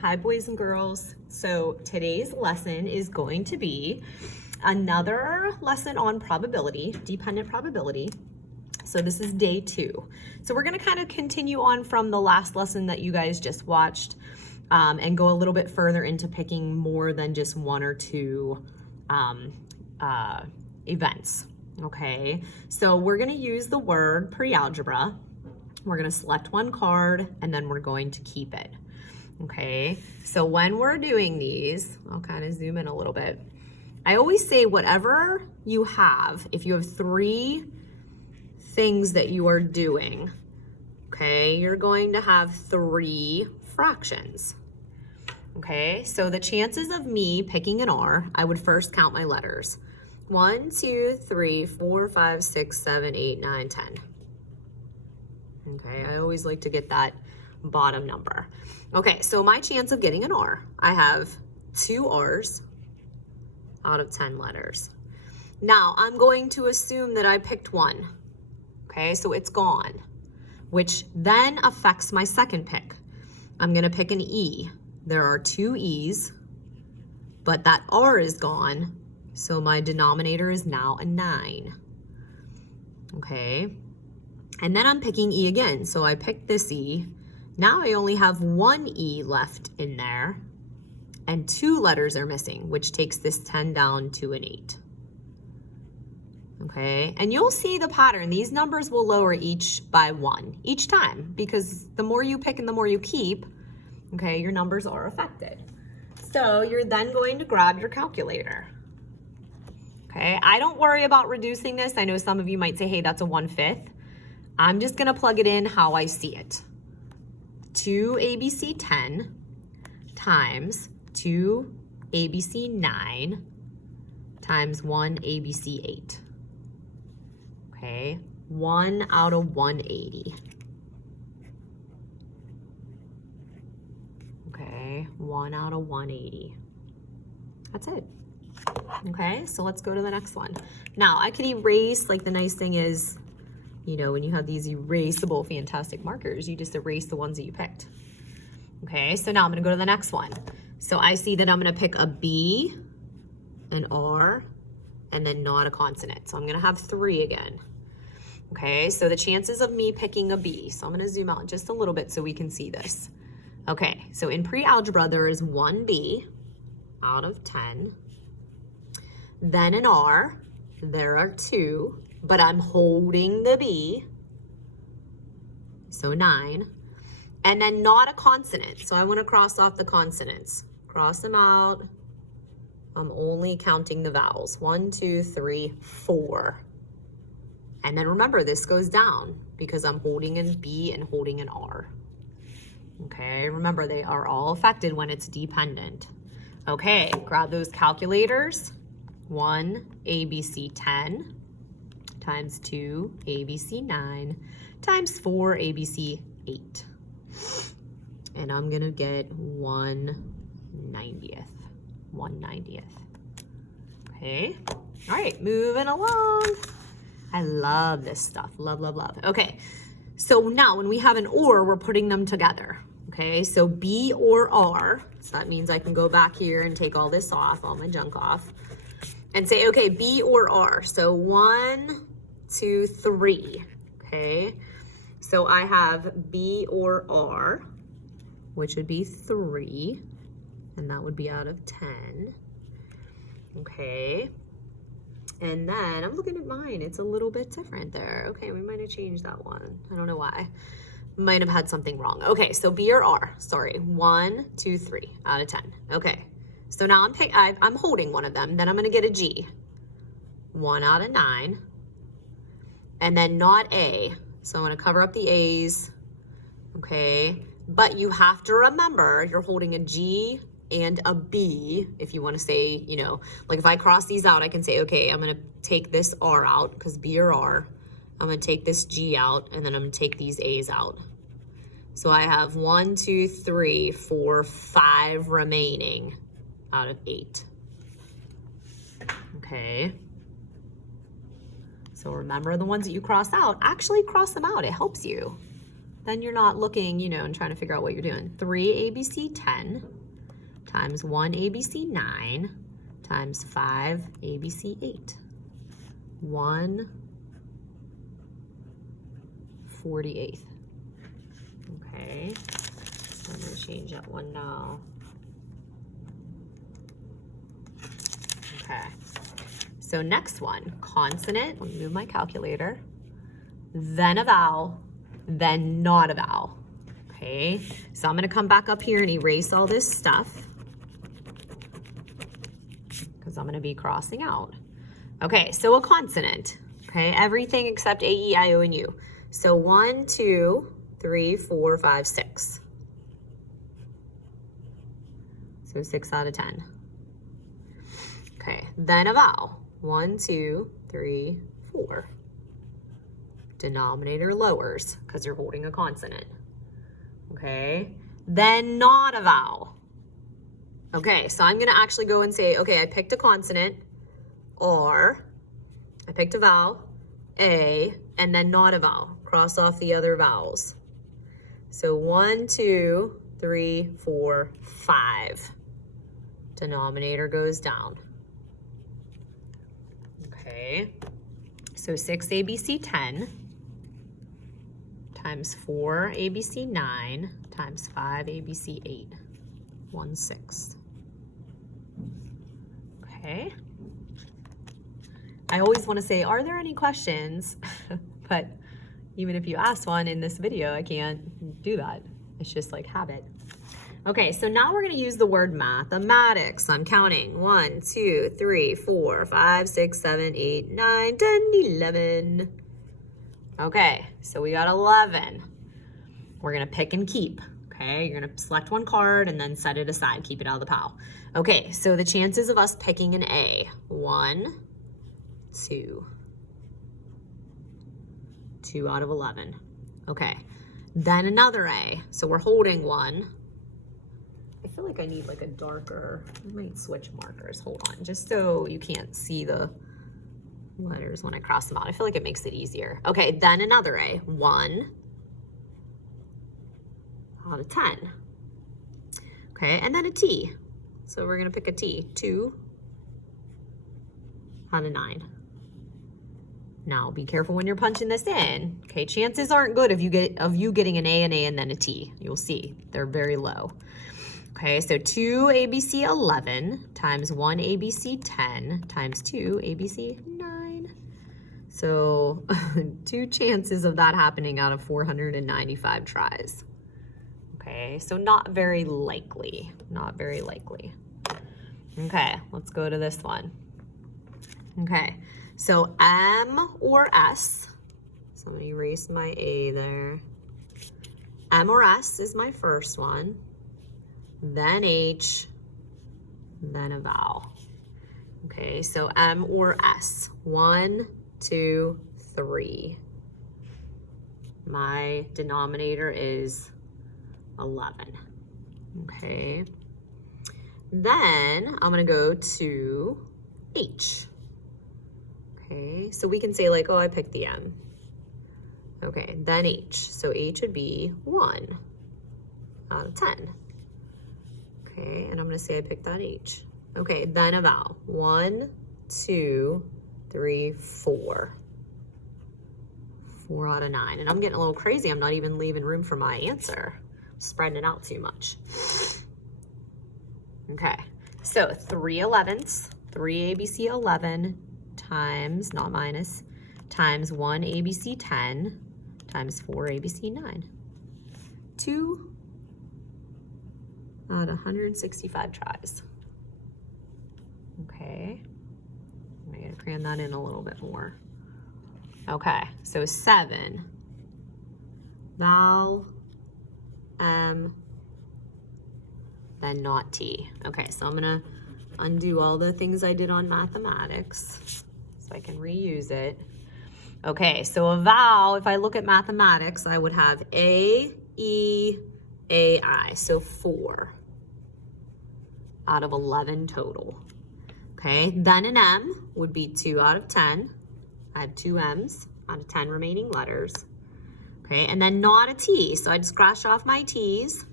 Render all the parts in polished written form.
Hi, boys and girls. So today's lesson is going to be another lesson on probability, dependent probability. So this is day 2. So we're going to kind of continue on from the last lesson that you guys just watched and go a little bit further into picking more than just one or two events. Okay, so we're going to use the word pre-algebra. We're going to select one card and then we're going to keep it. Okay, so when we're doing these, I'll kind of zoom in a little bit. I always say whatever you have, if you have 3 things that you are doing, okay, you're going to have 3 fractions. Okay, so the chances of me picking an R, I would first count my letters. 1, 2, 3, 4, 5, 6, 7, 8, 9, 10. Okay, I always like to get that bottom number. Okay, so my chance of getting an R, I have 2 R's out of 10 letters. Now, I'm going to assume that I picked one. Okay, so it's gone, which then affects my second pick. I'm gonna pick an E. There are 2 E's, but that R is gone, so my denominator is now a 9. Okay, and then I'm picking E again, so I picked this E. Now I only have 1 E left in there, and 2 letters are missing, which takes this 10 down to an 8. Okay, and you'll see the pattern. These numbers will lower each by 1 each time, because the more you pick and the more you keep, okay, your numbers are affected. So you're then going to grab your calculator. Okay, I don't worry about reducing this. I know some of you might say, hey, that's a 1/5. I'm just gonna plug it in how I see it. 2 ABC 10 times 2 ABC 9 times 1 ABC 8. Okay, 1 out of 180. Okay, 1 out of 180. That's it. Okay, so let's go to the next one. Now, I could erase, like the nice thing is, you know, when you have these erasable fantastic markers, you just erase the ones that you picked. Okay, so now I'm gonna go to the next one. So I see that I'm gonna pick a B, an R, and then not a consonant. So I'm gonna have 3 again. Okay, so the chances of me picking a B, so I'm gonna zoom out just a little bit so we can see this. Okay, so in pre-algebra, there is 1 B out of 10. Then an R, there are 2, but I'm holding the B, so 9. And then not a consonant, so I wanna cross off the consonants. Cross them out. I'm only counting the vowels. 1, 2, 3, 4. And then remember, this goes down because I'm holding an B and holding an R. Okay, remember they are all affected when it's dependent. Okay, grab those calculators. 1 ABC 10 times 2 ABC 9 times 4 ABC 8. And I'm gonna get 1/90th. 1/90th. Okay, all right, moving along. I love this stuff, love, love, love. Okay, so now when we have an or, we're putting them together. Okay, so B or R, so that means I can go back here and take all this off, all my junk off, and say, okay, B or R. So 1, 2, 3, okay? So I have B or R, which would be 3, and that would be out of 10, okay? And then I'm looking at mine, it's a little bit different there. Okay, we might have changed that one. I don't know why. Might have had something wrong. Okay, so B or R, sorry, 1, 2, 3 out of 10. Okay, so now I'm holding one of them, then I'm gonna get a G. 1 out of 9, and then not A. So I'm gonna cover up the A's, okay? But you have to remember, you're holding a G and a B, if you wanna say, you know, like if I cross these out, I can say, okay, I'm gonna take this R out, because B or R. I'm gonna take this G out, and then I'm gonna take these A's out. So I have 1, 2, 3, 4, 5 remaining out of 8. Okay. So remember the ones that you cross out, actually cross them out, it helps you. then you're not looking, you know, and trying to figure out what you're doing. 3 ABC 10 times 1 ABC 9 times 5 ABC 8. 1/48. Okay, so I'm going to change that one now. Okay, so next one, consonant. Let me move my calculator. Then a vowel, then not a vowel. Okay, so I'm going to come back up here and erase all this stuff because I'm going to be crossing out. Okay, so a consonant. Okay, everything except A, E, I, O, and U. So 1, 2, 3, 4, 5, 6. So 6 out of 10. Okay, then a vowel. 1, 2, 3, 4. Denominator lowers because you're holding a consonant. Okay, then not a vowel. Okay, so I'm gonna actually go and say, okay, I picked a consonant, or I picked a vowel, A, and then not a vowel. Cross off the other vowels. So 1, 2, 3, 4, 5. Denominator goes down. Okay, so 6 ABC 10 times 4 ABC 9 times 5 ABC 8. 1/6. Okay. I always want to say, are there any questions? But even if you ask one in this video, I can't do that. It's just like habit. Okay, so now we're going to use the word mathematics. I'm counting 1, 2, 3, 4, 5, 6, 7, 8, 9, 10, 11. Okay, so we got 11. We're going to pick and keep. Okay, you're going to select one card and then set it aside. Keep it out of the pile. Okay, so the chances of us picking an A. 1, 2. 2 out of 11. Okay, then another A. So we're holding 1. I feel like I need like a darker, I might switch markers. Hold on, just so you can't see the letters when I cross them out. I feel like it makes it easier. Okay, then another A. 1 out of 10. Okay, and then a T. So we're gonna pick a T. 2 out of 9. Now be careful when you're punching this in. Okay, chances aren't good of you getting an A, and then a T. You'll see they're very low. Okay, so 2 ABC 11 times 1 ABC 10 times 2 ABC 9. So 2 chances of that happening out of 495 tries. Okay, so not very likely, not very likely. Okay, let's go to this one. Okay, so M or S, so I'm gonna erase my A there. M or S is my first one, then H, then a vowel. Okay, so M or S, 1, 2, 3. My denominator is 11. Okay, then I'm gonna go to H. Okay, so we can say like, oh, I picked the M. Okay, then H. So H would be 1 out of 10. Okay, and I'm gonna say I picked that H. Okay, then a vowel. 1, 2, 3, 4. 4 out of 9. And I'm getting a little crazy. I'm not even leaving room for my answer. I'm spreading it out too much. Okay, so 3 11ths, 3 ABC 11 times, not minus, times 1 ABC 10 times 4 ABC 9. 2 out of 165 tries. Okay, I'm gonna cram that in a little bit more. Okay, so 7, vowel, M, then not T. Okay, so I'm gonna undo all the things I did on mathematics so I can reuse it. Okay, so a vowel, if I look at mathematics, I would have A, E, A, I, so 4 out of 11 total. Okay, then an M would be 2 out of 10. I have 2 M's out of 10 remaining letters. Okay, and then not a T. So I'd scratch off my T's.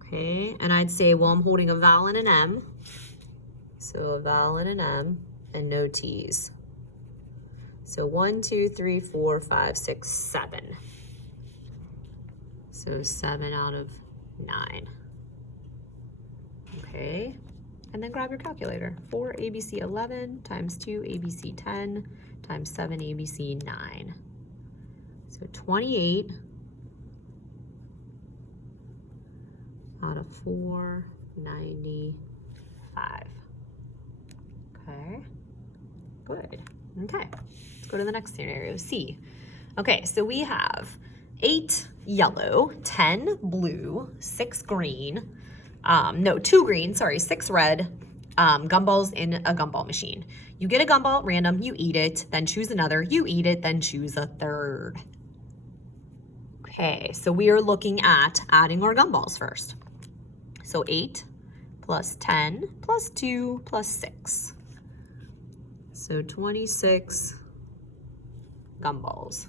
Okay, and I'd say, well, I'm holding a vowel and an M. So a vowel and an M and no T's. So 1, 2, 3, 4, 5, 6, 7. So 7 out of 9. Okay, and then grab your calculator. 4 ABC 11 times 2 ABC 10 times 7 ABC 9. So 28 out of 495. Okay, good. Okay, let's go to the next scenario, C. Okay, so we have 8 yellow, 10 blue, 6 green, 2 green, sorry, 6 red gumballs in a gumball machine. You get a gumball at random, you eat it, then choose another, you eat it, then choose a third. Okay, so we are looking at adding our gumballs first. So 8 plus 10 plus 2 plus 6. So 26 gumballs.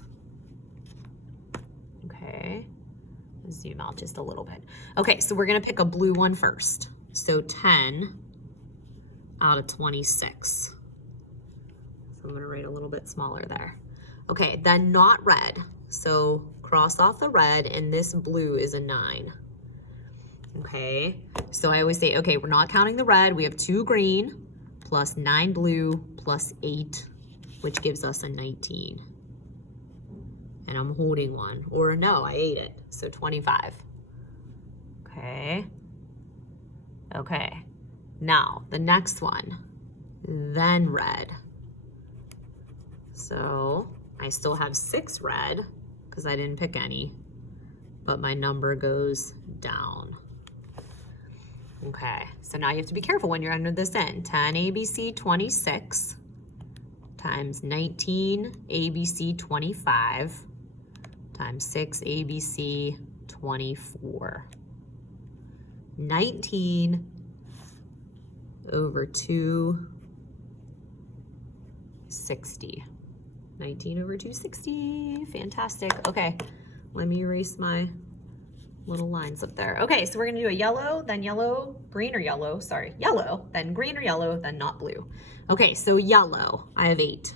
Okay, zoom out just a little bit. Okay, so we're gonna pick a blue one first. So 10 out of 26. So I'm gonna write a little bit smaller there. Okay, then not red. So cross off the red, and this blue is a 9. Okay, so I always say, okay, we're not counting the red. We have 2 green plus 9 blue plus 8, which gives us a 19. And I'm holding one, or no, I ate it, so 25. Okay, okay. Now, the next one, then red. So I still have 6 red, because I didn't pick any, but my number goes down. Okay, so now you have to be careful when you're under this in. 10 ABC 26 times 19 ABC 25 times 6 ABC 24. 19 over 260. 19 over 260, fantastic. Okay, let me erase my little lines up there. Okay, so we're gonna do a yellow, then yellow, green or yellow, sorry, yellow, then green or yellow, then not blue. Okay, so yellow, I have 8.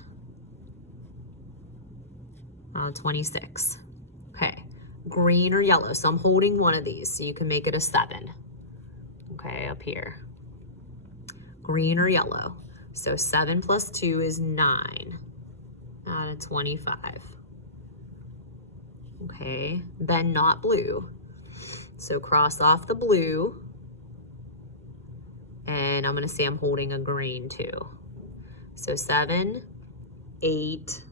26. Okay, green or yellow, so I'm holding one of these, so you can make it a 7. Okay, up here. Green or yellow, so 7 plus 2 is 9 out of 25. Okay, then not blue. So cross off the blue, and I'm gonna say I'm holding a green too. So 7, 8.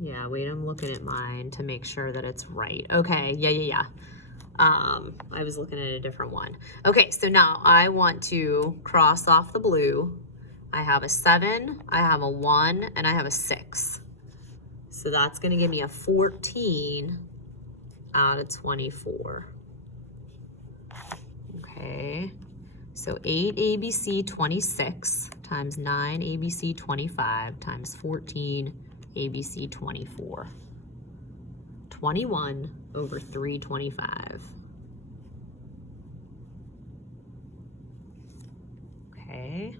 Yeah, wait, I'm looking at mine to make sure that it's right. Okay, yeah. I was looking at a different one. Okay, so now I want to cross off the blue. I have a 7, I have a 1, and I have a 6. So that's gonna give me a 14 out of 24. Okay, so 8 ABC 26 times 9 ABC 25 times 14 ABC 24. 21 over 325. Okay,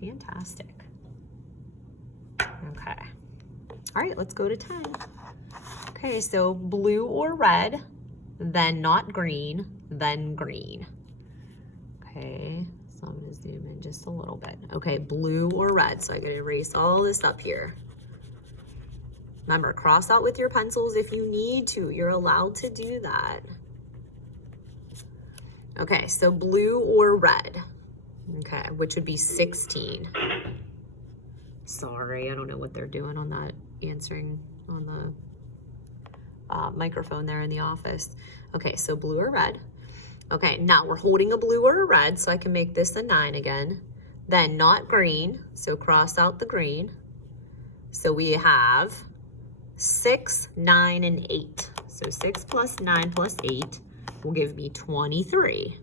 fantastic. Okay. All right, let's go to 10. Okay, so blue or red, then not green, then green. Okay, so I'm gonna zoom in just a little bit. Okay, blue or red, so I gotta erase all this up here. Remember, cross out with your pencils if you need to. You're allowed to do that. Okay, so blue or red. Okay, which would be 16. Sorry, I don't know what they're doing on that answering on the microphone there in the office. Okay, so blue or red. Okay, now we're holding a blue or a red, so I can make this a 9 again. Then not green, so cross out the green. So we have 6, 9, and 8. So 6 plus 9 plus 8 will give me 23.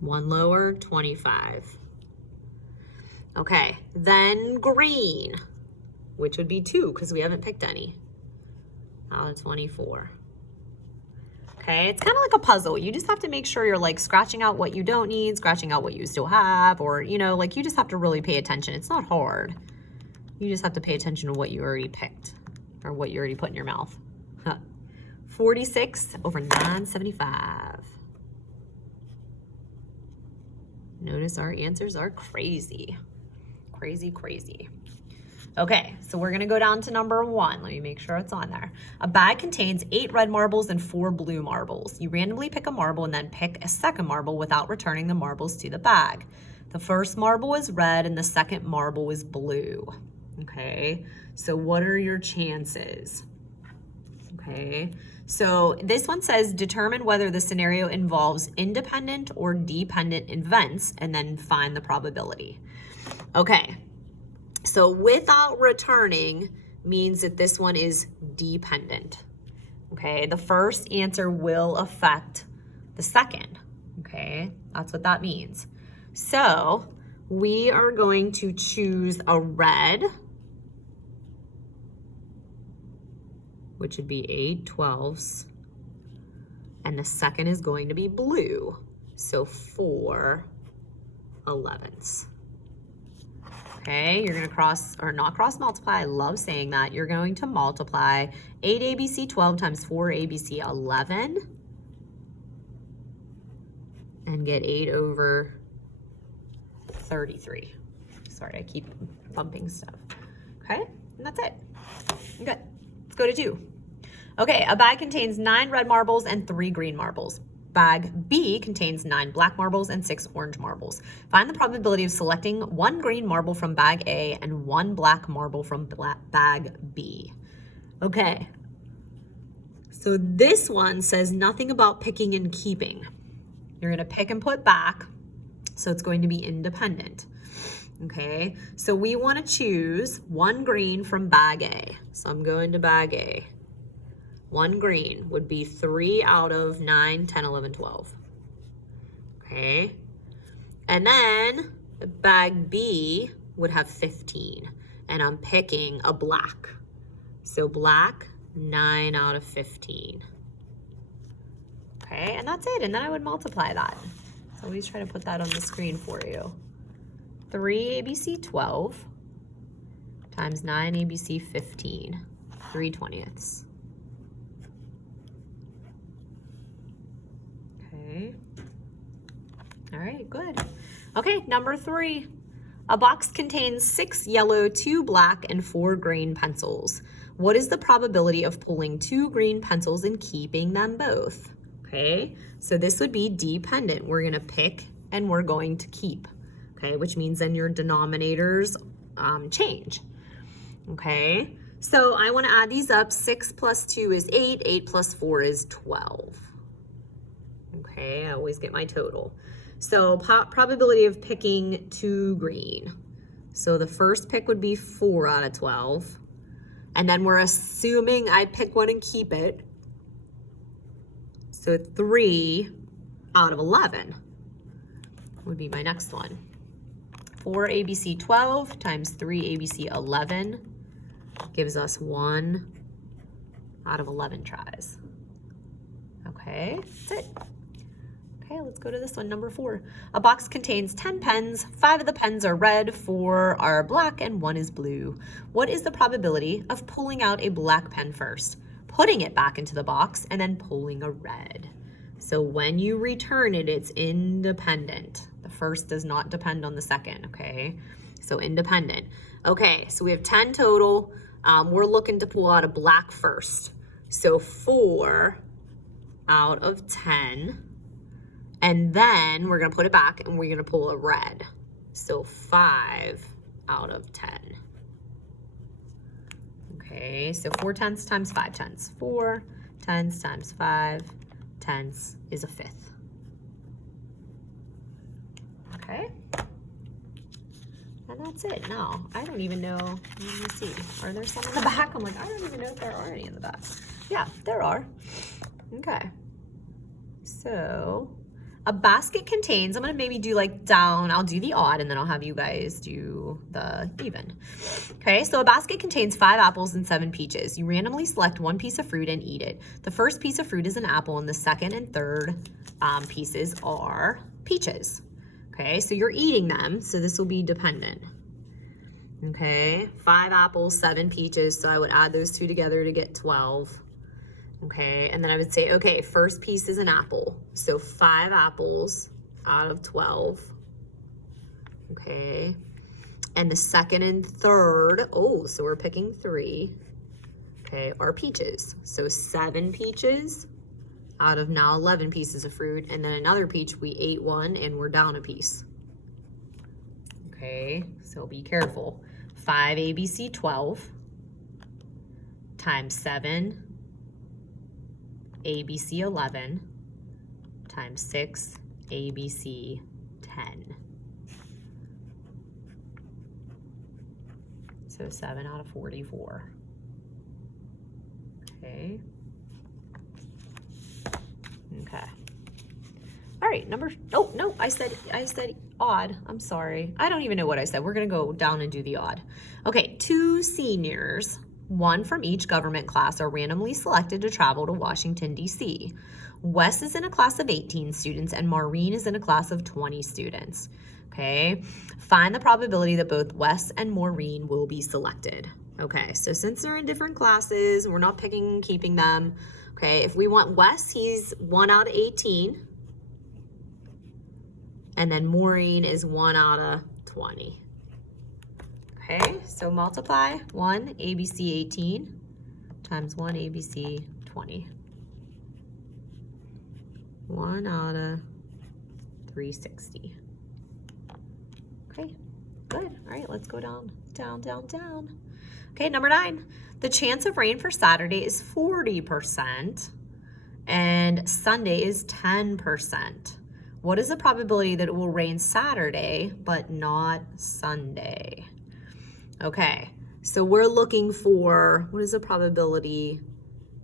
One lower, 25. Okay, then green, which would be 2 because we haven't picked any out of 24. Okay, it's kind of like a puzzle. You just have to make sure you're like scratching out what you don't need, scratching out what you still have, or, you know, like you just have to really pay attention. It's not hard. You just have to pay attention to what you already picked or what you already put in your mouth. 46 over 975. Notice our answers are crazy. Crazy, crazy. Okay, so we're gonna go down to number 1. Let me make sure it's on there. A bag contains 8 red marbles and 4 blue marbles. You randomly pick a marble and then pick a second marble without returning the marbles to the bag. The first marble is red and the second marble is blue. Okay, so what are your chances? Okay, so this one says determine whether the scenario involves independent or dependent events and then find the probability. Okay. So without returning means that this one is dependent. Okay, the first answer will affect the second. Okay, that's what that means. So we are going to choose a red, which would be 8 12s, and the second is going to be blue, so 4 11s. Okay, you're gonna cross, or not cross multiply, I love saying that. You're going to multiply 8 ABC 12 times 4 ABC 11 and get 8 over 33. Sorry, I keep bumping stuff. Okay, and that's it. Good, let's go to 2. Okay, a bag contains 9 red marbles and 3 green marbles. Bag B contains 9 black marbles and 6 orange marbles. Find the probability of selecting 1 green marble from bag A and 1 black marble from bag B. Okay, so this one says nothing about picking and keeping. You're gonna pick and put back, so it's going to be independent. Okay, so we wanna choose 1 green from bag A. So I'm going to bag A. 1 green would be 3 out of 9, 10, 11, 12. Okay. And then bag B would have 15. And I'm picking a black. So black, 9 out of 15. Okay, and that's it. And then I would multiply that. So always try to put that on the screen for you. 3 ABC 12 times 9 ABC 15. 3/20. All right, good. Okay, number 3. A box contains 6 yellow, 2 black, and 4 green pencils. What is the probability of pulling 2 green pencils and keeping them both? Okay, so this would be dependent. We're gonna pick and we're going to keep, okay, which means then your denominators change. Okay, so I wanna add these up. 6 plus 2 is 8, 8 plus 4 is 12. Okay, I always get my total. So probability of picking 2 green. So the first pick would be 4 out of 12. And then we're assuming I pick one and keep it. So 3 out of 11 would be my next one. 4 ABC 12 times 3 ABC 11 gives us 1 out of 11 tries. Okay, that's it. Okay, let's go to this one, number 4. A box contains 10 pens. 5 of the pens are red, 4 are black, and 1 is blue. What is the probability of pulling out a black pen first, putting it back into the box, and then pulling a red? So when you return it, it's independent. The first does not depend on the second, okay? So independent. Okay, so we have 10 total. We're looking to pull out a black first. So 4 out of 10. And then we're gonna put it back and we're gonna pull a red. So 5 out of 10. Okay, so 4 tenths times 5 tenths. 4 tenths times 5 tenths is a fifth. Okay. And that's it. Now, I don't even know, let me see. Are there some in the back? I'm like, I don't even know if there are any in the back. Yeah, there are. Okay. So, A basket contains, I'm gonna maybe do like down, I'll do the odd and then I'll have you guys do the even. Okay, so a basket contains 5 apples and 7 peaches. You randomly select one piece of fruit and eat it. The first piece of fruit is an apple and the second and third pieces are peaches. Okay, so you're eating them, so this will be dependent. Okay, 5 apples, 7 peaches, so I would add those two together to get 12. Okay, and then I would say, okay, first piece is an apple. So 5 apples out of 12. Okay, and the second and third, oh, so we're picking 3, okay, are peaches. So 7 peaches out of now 11 pieces of fruit. And then another peach, we ate 1 and we're down a piece. Okay, so be careful. 5 ABC 12 times 7 ABC 11 times 6 ABC 10. So 7 out of 44. Okay. Okay. All right, oh, no, I said odd. I'm sorry. I don't even know what I said. We're gonna go down and do the odd. Okay, 2 seniors, 1 from each government class, are randomly selected to travel to Washington, D.C. Wes is in a class of 18 students and Maureen is in a class of 20 students. Okay, find the probability that both Wes and Maureen will be selected. Okay, so since they're in different classes, we're not picking, keeping them. Okay, if we want Wes, he's 1 out of 18. And then Maureen is 1 out of 20. Okay, so multiply 1 ABC 18 times 1 ABC 20. 1 out of 360. Okay, good. All right, let's go down, down, down, down. Okay, number 9. The chance of rain for Saturday is 40% and Sunday is 10%. What is the probability that it will rain Saturday but not Sunday? Okay, so we're looking for, what is the probability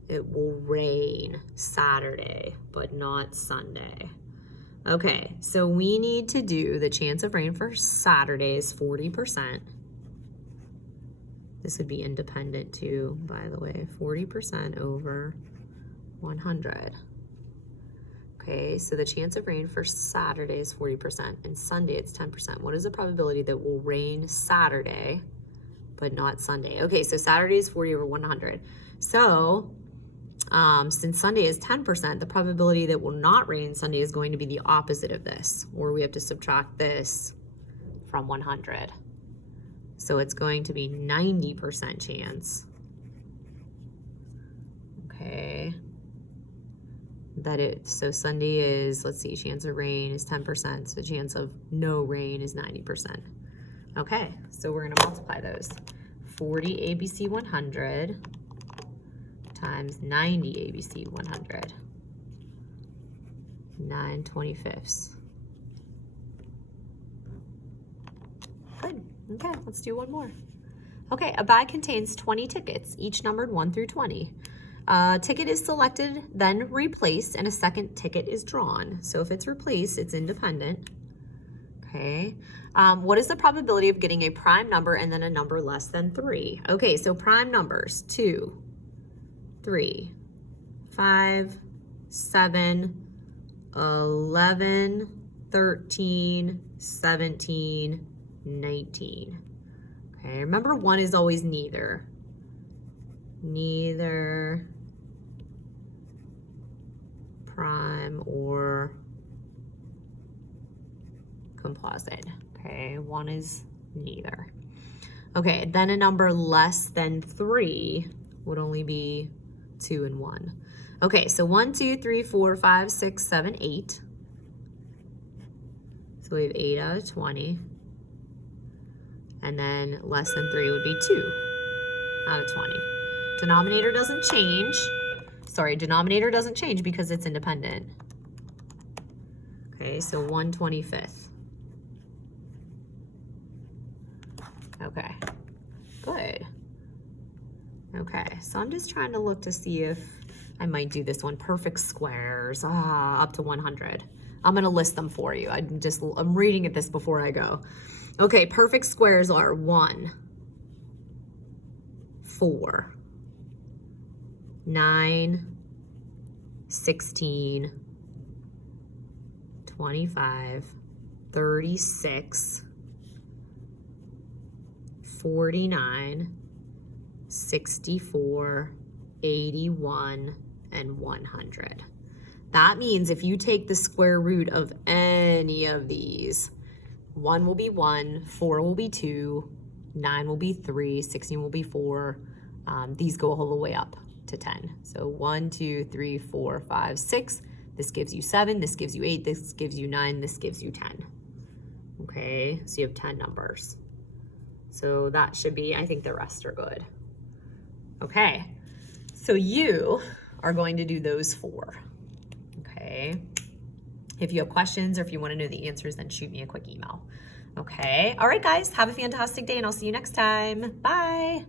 it will rain Saturday but not Sunday? Okay, so we need to do the chance of rain for Saturday is 40%. This would be independent too, by the way, 40% over 100. Okay, so the chance of rain for Saturday is 40% and Sunday it's 10%. What is the probability that will rain Saturday but not Sunday? Okay, so Saturday is 40 over 100. So since Sunday is 10%, the probability that will not rain Sunday is going to be the opposite of this, or we have to subtract this from 100. So it's going to be 90% chance. Okay. So Sunday is, let's see, chance of rain is 10%, so chance of no rain is 90%. Okay, so we're gonna multiply those. 40 ABC 100 times 90 ABC 100. 9/25. Good, okay, let's do one more. Okay, a bag contains 20 tickets, each numbered 1 through 20. A ticket is selected, then replaced, and a second ticket is drawn. So if it's replaced, it's independent. Okay. What is the probability of getting a prime number and then a number less than 3? Okay, so prime numbers, 2, 3, 5, 7, 11, 13, 17, 19. Okay, remember 1 is always neither. Neither prime or composite. Okay, 1 is neither. Okay, then a number less than 3 would only be 2 and 1. Okay, so 1, 2, 3, 4, 5, 6, 7, 8. So we have 8 out of 20. And then less than 3 would be 2 out of 20. Denominator doesn't change. Sorry, denominator doesn't change because it's independent. Okay, so 1/25. Okay, good. Okay, so I'm just trying to look to see if I might do this one. Perfect squares, up to 100. I'm going to list them for you. I'm reading at this before I go. Okay, perfect squares are 1, 4, 9, 16, 25, 36, 49, 64, 81, and 100. That means if you take the square root of any of these, 1 will be 1, 4 will be 2, 9 will be 3, 16 will be 4. These go all the way up to 10. So 1, 2, 3, 4, 5, 6. This gives you 7, this gives you 8, this gives you 9, this gives you 10. Okay, so you have 10 numbers. So that should be, I think the rest are good. Okay, so you are going to do those 4. Okay, if you have questions or if you want to know the answers, then shoot me a quick email. Okay, all right guys, have a fantastic day and I'll see you next time. Bye.